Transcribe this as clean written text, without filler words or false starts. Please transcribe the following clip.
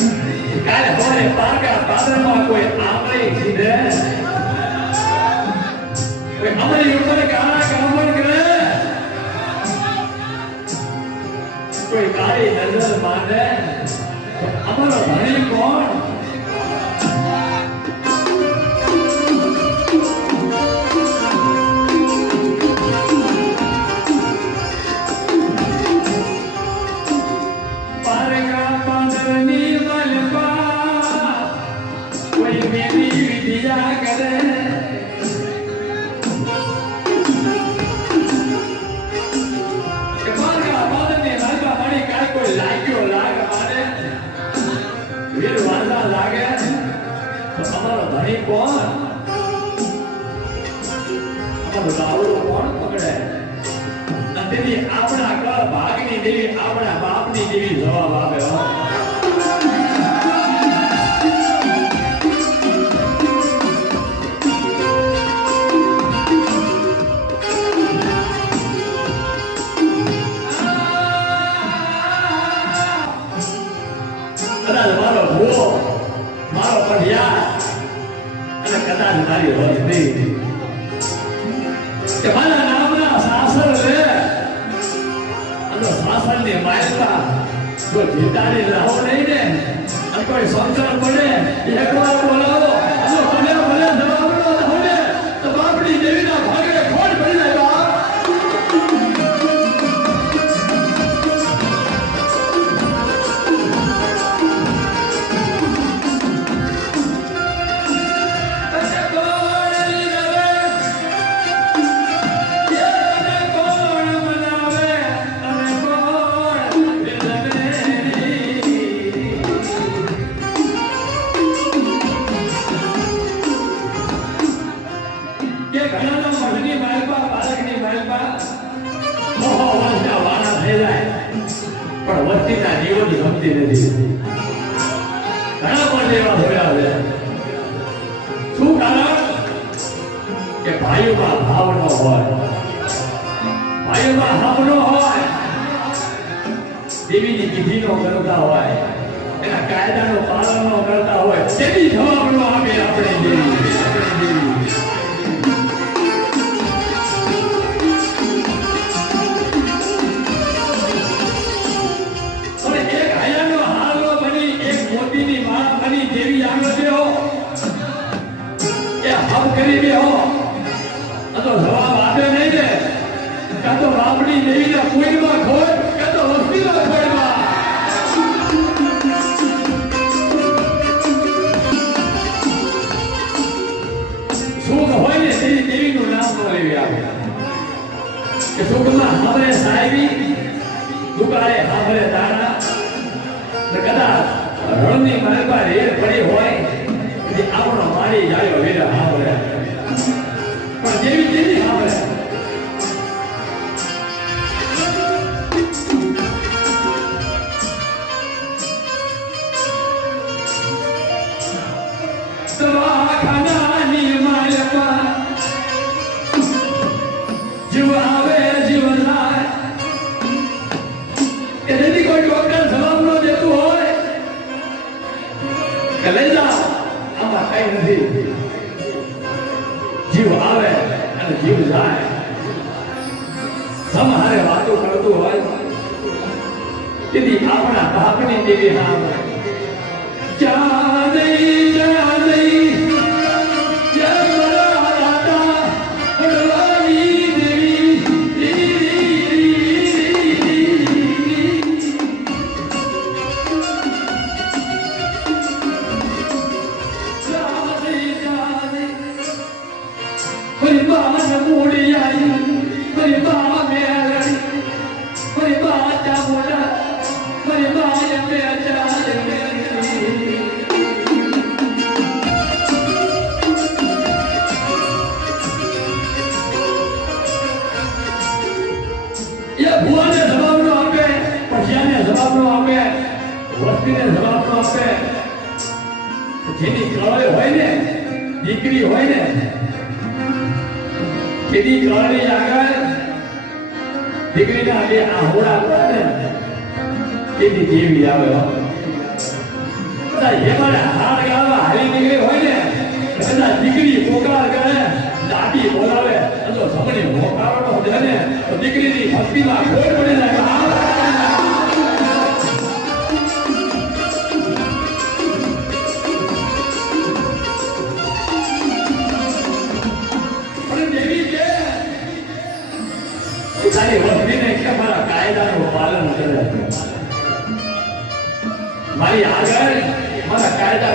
કાલે હોરે પાકા પાદરમાં કોઈ આમળી સીધે કોઈ અમારી ઉપર કાળા કામણ કરે કોઈ કાળી નજર માને અમારો ધણી કોણ આપણા ભાગની દેવી આપણા બાપની દેવી જવાબ આપે કદાચ મારો ભૂવો મારો પઢિયા અને કદાચ મારી વસ્તી કે મારા નામના સાસર રે અને સાસરની માયકા જો જીતાની રહો નહીં ને અને કોઈ સંસાર પડે એકવાર બોલાવો અને ભલે ભલે જવાબ ન હોય તો બાપની દેવીના ભાગે ખોટ પડી જાય ગમતી નથી ઘણા પણ એવા જોયા છે શું કારણ કે ભાઈઓમાં ભાવ ન હોય ભાઈઓમાં ભાવ ન હોય દેવીની વિધિ નો કરતા હોય એના કાયદાનું પાલન ન કરતા હોય તેની જવાબ ન આપે આપણે દેવી કરી બેહો તો જવાબ આપે નહીં ને કાં તો બાપની દેવીના કુઈમાં ખોટ કાં તો વસ્તીમાં ખોટમાં સુખ હોય ને તેની દેવીનું નામ ન લેવી આવે કે સુખમાં હાવરે સાહેબી દુકાળે હાવરે દાણા કદાચ રણની માલમાં રેડ પડી હોય આપણો મારી જાય વેરા હાવરે પણ જેવી જેવી હાવરે દવાખાનાની માલમાં જીવ આવે જીવ જાય એની કોઈ ડોક્ટર જવાબ ન દેતું હોય કે લઈ જાઓ કઈ નથી જીવ આવે અને જીવ જાય સમારે વાતો કરતું હોય તેથી આપણા બાપની દેવી નામ ક્યાં નહીં ક્યાં નહીં જેની કળાઈ હોય ને દીકરી હોય ને એની કળાઈ આગળ દીકરીના બે આહોડા પડે ને એની દેવી આવે કદાચ હેમાડે હાડ ગાળવા હારી નીકળી હોય ને કદાચ દીકરી પોકાર કરે દાદી બોલાવે તો સમણી મોકાવાનો છે ને તો દીકરીની ભક્તિમાં ખોટ પડી જાય ખાલી વસ્તીને કે મારા કાયદાનું પાલન કરે મારી આગળ મારા કાયદા